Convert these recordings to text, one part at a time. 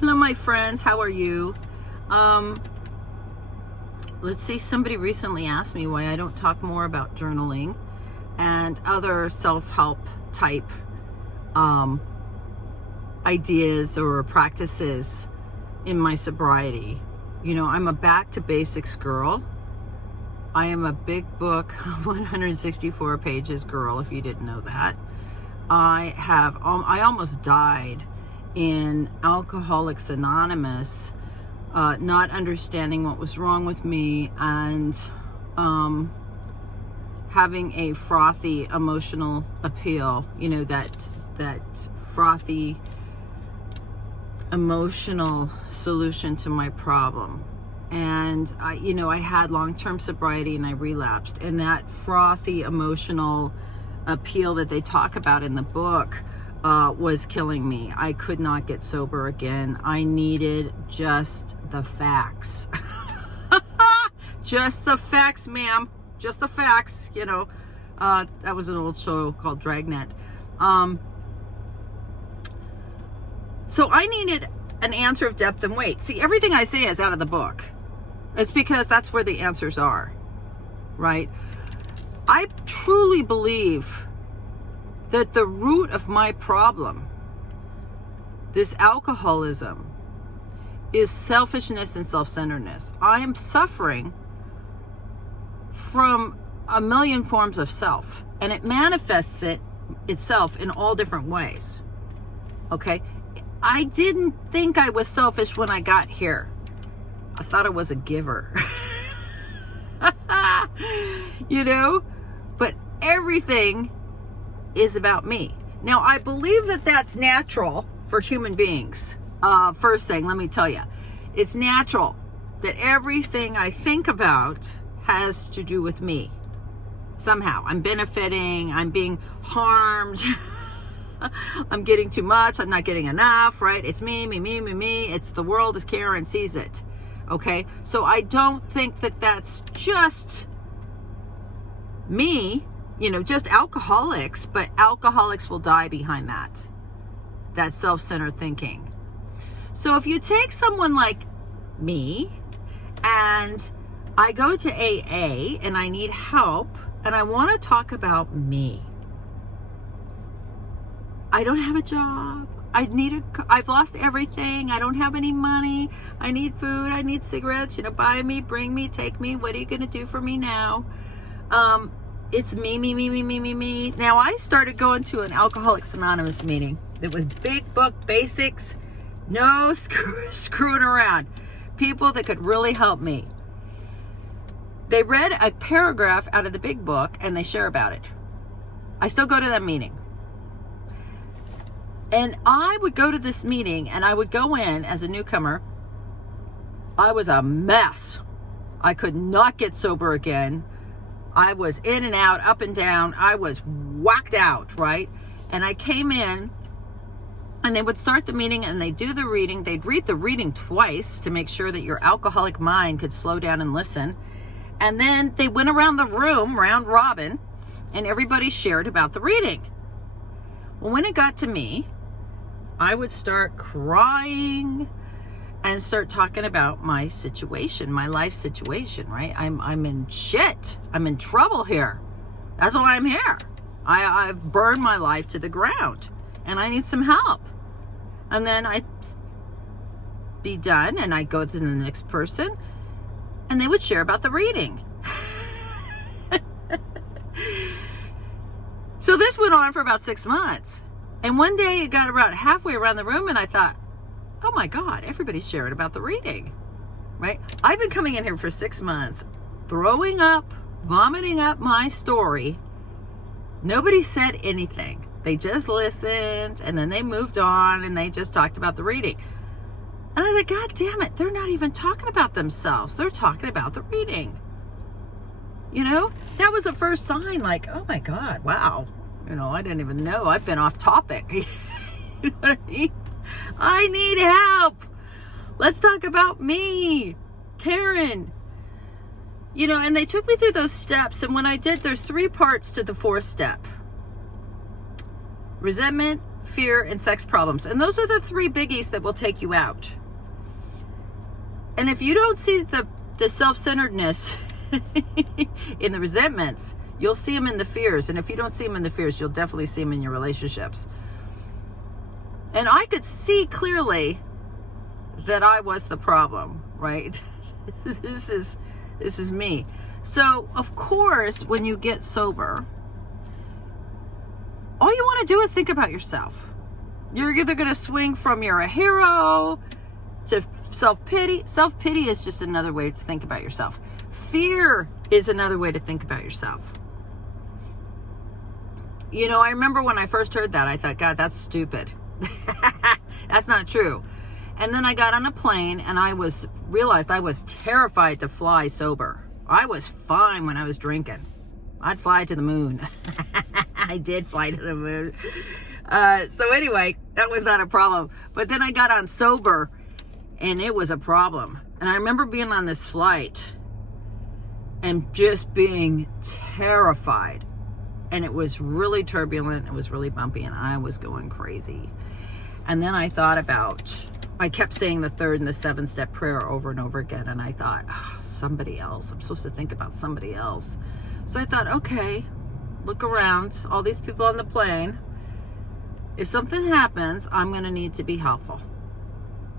Hello, my friends. How are you? Let's see. Somebody recently asked me why I don't talk more about journaling and other self-help type ideas or practices in my sobriety. You know, I'm a back to basics girl. I am a big book, 164 pages girl, if you didn't know that. I almost died in Alcoholics Anonymous, not understanding what was wrong with me and having a frothy emotional appeal, you know, that frothy emotional solution to my problem. And I had long-term sobriety and I relapsed, and that frothy emotional appeal that they talk about in the book was killing me. I could not get sober again. I needed just the facts. Just the facts, ma'am. Just the facts, you know. That was an old show called Dragnet. So I needed an answer of depth and weight. See, everything I say is out of the book. It's because that's where the answers are, right? I truly believe that the root of my problem, this alcoholism, is selfishness and self-centeredness. I am suffering from a million forms of self, and it manifests itself in all different ways. Okay? I didn't think I was selfish when I got here. I thought I was a giver. You know? But everything is about me. Now, I believe that that's natural for human beings. First thing, let me tell you, it's natural that everything I think about has to do with me. Somehow, I'm benefiting, I'm being harmed, I'm getting too much, I'm not getting enough, right? It's me. It's the world as Karen sees it. Okay? So I don't think that that's just me, you know, just alcoholics, but alcoholics will die behind that self-centered thinking. So if you take someone like me and I go to AA and I need help and I want to talk about me. I don't have a job. I've lost everything. I don't have any money. I need food. I need cigarettes. You know, buy me, bring me, take me. What are you going to do for me now? It's me. Now, I started going to an Alcoholics Anonymous meeting. It was big book basics. No screwing around. People that could really help me. They read a paragraph out of the big book and they share about it. I still go to that meeting. And I would go to this meeting and I would go in as a newcomer. I was a mess. I could not get sober again. I was in and out, up and down. I was whacked out, right? And I came in and they would start the meeting and they'd do the reading. They'd read the reading twice to make sure that your alcoholic mind could slow down and listen. And then they went around the room, round robin, and everybody shared about the reading. Well, when it got to me, I would start crying and start talking about my situation, my life situation, right? I'm in shit. I'm in trouble here. That's why I'm here. I've burned my life to the ground and I need some help. And then I'd be done and I'd go to the next person and they would share about the reading. So this went on for about 6 months. And one day it got about halfway around the room and I thought, oh my God, everybody's sharing about the reading, right? I've been coming in here for 6 months, throwing up, vomiting up my story. Nobody said anything. They just listened and then they moved on and they just talked about the reading. And I thought, God damn it, they're not even talking about themselves. They're talking about the reading. You know, that was the first sign, like, oh my God, wow. You know, I didn't even know. I've been off topic. You know what I mean? I need help. Let's talk about me, Karen. You know, and they took me through those steps. And when I did, there's 3 parts to the 4th step. Resentment, fear, and sex problems. And those are the 3 biggies that will take you out. And if you don't see the self-centeredness in the resentments, you'll see them in the fears. And if you don't see them in the fears, you'll definitely see them in your relationships. And I could see clearly that I was the problem, right? This is me. So, of course, when you get sober, all you want to do is think about yourself. You're either going to swing from you're a hero to self-pity. Self-pity is just another way to think about yourself. Fear is another way to think about yourself. You know, I remember when I first heard that, I thought, God, that's stupid. That's not true. And then I got on a plane and I realized I was terrified to fly sober. I was fine when I was drinking. I'd fly to the moon. I did fly to the moon. So anyway, that was not a problem. But then I got on sober and it was a problem. And I remember being on this flight and just being terrified. And it was really turbulent. It was really bumpy and I was going crazy. And then I thought I kept saying the 3rd and the 7-step prayer over and over again. And I thought, somebody else. I'm supposed to think about somebody else. So I thought, okay, look around, all these people on the plane. If something happens, I'm going to need to be helpful.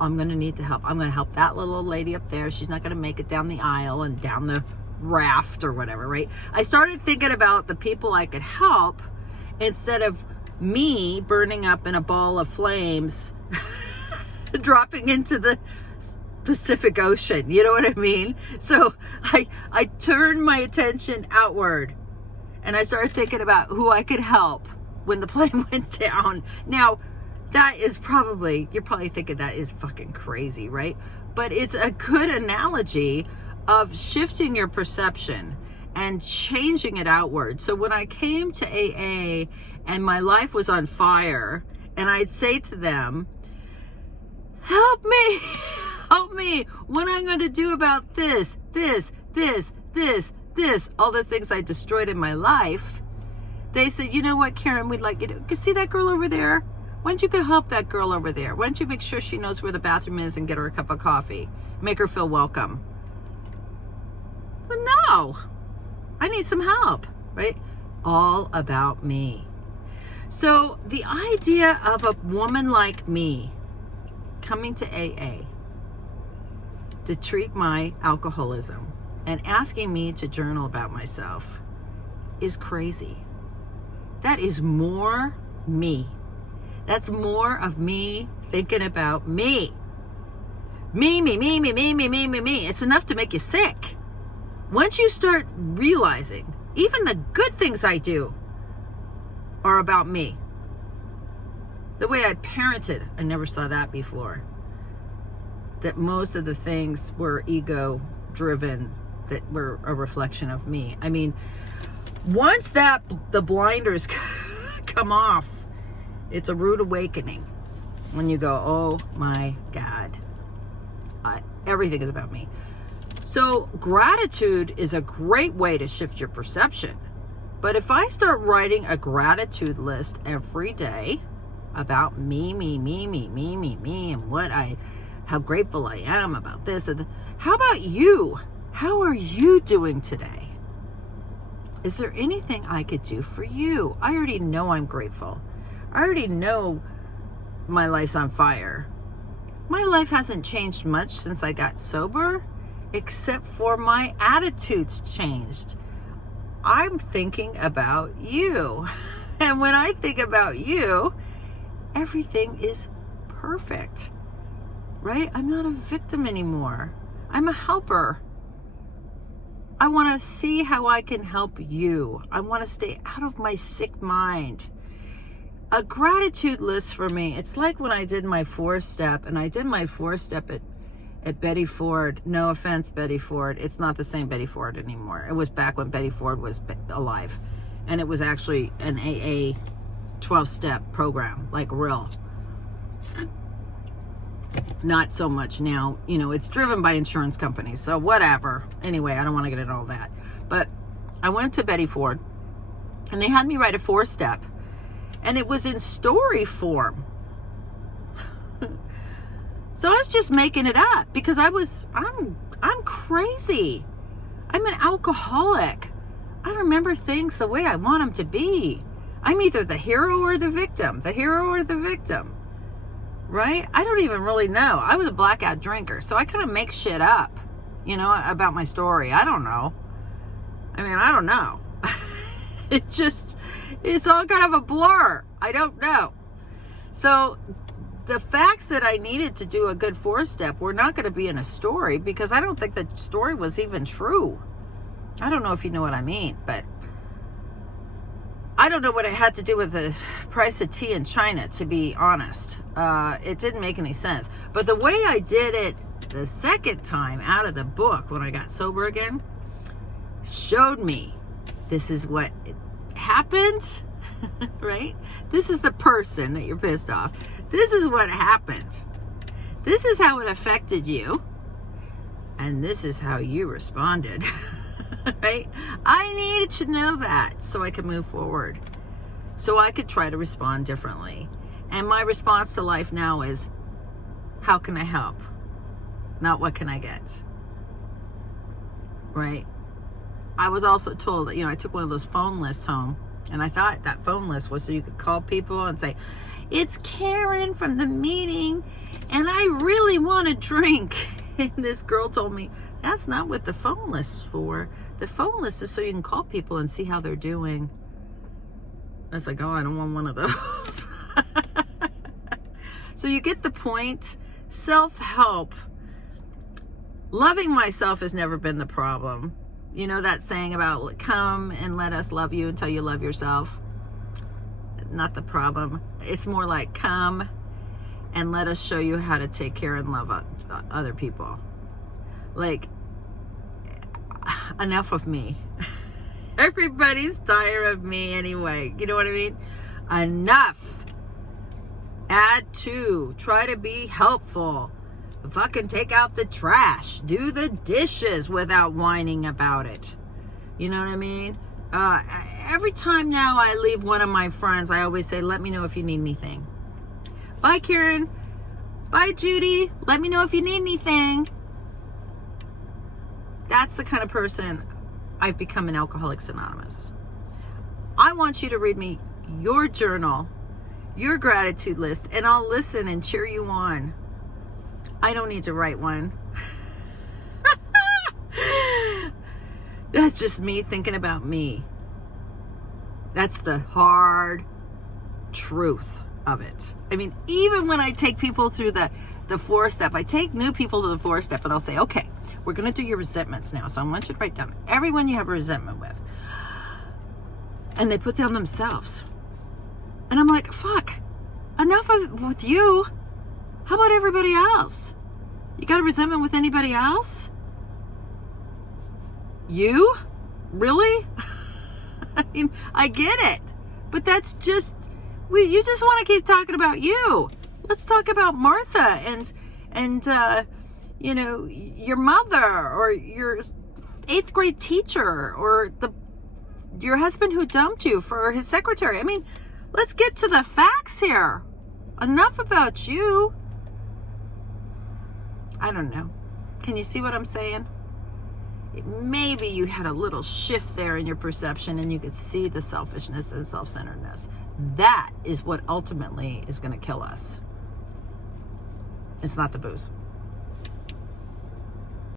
I'm going to need to help. I'm going to help that little old lady up there. She's not going to make it down the aisle and down the raft or whatever, right? I started thinking about the people I could help instead of me burning up in a ball of flames dropping into the Pacific Ocean. You know what I mean? So I turned my attention outward and I started thinking about who I could help when the plane went down. Now, that is you're probably thinking that is fucking crazy, right? But it's a good analogy of shifting your perception and changing it outward. So when I came to AA and my life was on fire, and I'd say to them, help me, help me, what am I going to do about this, all the things I destroyed in my life, they said, you know what, Karen, we'd like you to see that girl over there? Why don't you go help that girl over there? Why don't you make sure she knows where the bathroom is and get her a cup of coffee? Make her feel welcome. But no, I need some help, right? All about me. So the idea of a woman like me coming to AA to treat my alcoholism and asking me to journal about myself is crazy. That is more me. That's more of me thinking about me. Me. It's enough to make you sick. Once you start realizing even the good things I do are about me. The way I parented, I never saw that before. That most of the things were ego driven, that were a reflection of me. I mean, once the blinders come off, it's a rude awakening when you go, oh my God, everything is about me. So gratitude is a great way to shift your perception. But if I start writing a gratitude list every day about me, and how grateful I am about this, and how about you? How are you doing today? Is there anything I could do for you? I already know I'm grateful. I already know my life's on fire. My life hasn't changed much since I got sober, except for my attitude's changed. I'm thinking about you. And when I think about you, everything is perfect, right? I'm not a victim anymore. I'm a helper. I want to see how I can help you. I want to stay out of my sick mind. A gratitude list for me, it's like when I did my 4-step, and I did my 4-step at Betty Ford. No offense, Betty Ford. It's not the same Betty Ford anymore. It was back when Betty Ford was alive. And it was actually an AA 12-step program, like real. Not so much now. You know, it's driven by insurance companies, so whatever. Anyway, I don't want to get into all that. But I went to Betty Ford, and they had me write a 4-step. And it was in story form. So I was just making it up because I'm crazy. I'm an alcoholic. I remember things the way I want them to be. I'm either the hero or the victim. The hero or the victim. Right? I don't even really know. I was a blackout drinker, so I kind of make shit up, about my story. I don't know. I don't know. It's all kind of a blur. I don't know. So the facts that I needed to do a good 4-step were not going to be in a story because I don't think the story was even true. I don't know if you know what I mean, but I don't know what it had to do with the price of tea in China, to be honest. It didn't make any sense. But the way I did it the second time out of the book when I got sober again showed me this is what happened, right? This is the person that you're pissed off. This is what happened. This is how it affected you. And this is how you responded. Right? I needed to know that so I could move forward. So I could try to respond differently. And my response to life now is, how can I help? Not what can I get? Right? I was also told that, I took one of those phone lists home. And I thought that phone list was so you could call people and say, it's Karen from the meeting, and I really want a drink. And this girl told me, that's not what the phone list is for. The phone list is so you can call people and see how they're doing. I was like, oh, I don't want one of those. So you get the point. Self-help. Loving myself has never been the problem. You know that saying about come and let us love you until you love yourself? Not the problem. It's more like come and let us show you how to take care and love other people. Like, enough of me. Everybody's tired of me anyway. You know what I mean? Enough. Add to. Try to be helpful. Fucking take out the trash. Do the dishes without whining about it. You know what I mean? Every time now I leave one of my friends, I always say, let me know if you need anything. Bye, Karen. Bye, Judy. Let me know if you need anything. That's the kind of person I've become in Alcoholics Anonymous. I want you to read me your journal, your gratitude list, and I'll listen and cheer you on. I don't need to write one. That's just me thinking about me. That's the hard truth of it. Even when I take people through the 4-step, I take new people to the 4-step and I'll say, okay, we're going to do your resentments now. So I want you to write down everyone you have a resentment with. And they put down themselves. And I'm like, fuck, enough with you. How about everybody else? You got a resentment with anybody else? You? Really? I get it. But that's just, you just want to keep talking about you. Let's talk about Martha and your mother or your 8th grade teacher or your husband who dumped you for his secretary. Let's get to the facts here. Enough about you. I don't know. Can you see what I'm saying? Maybe you had a little shift there in your perception and you could see the selfishness and self-centeredness. That is what ultimately is going to kill us. It's not the booze.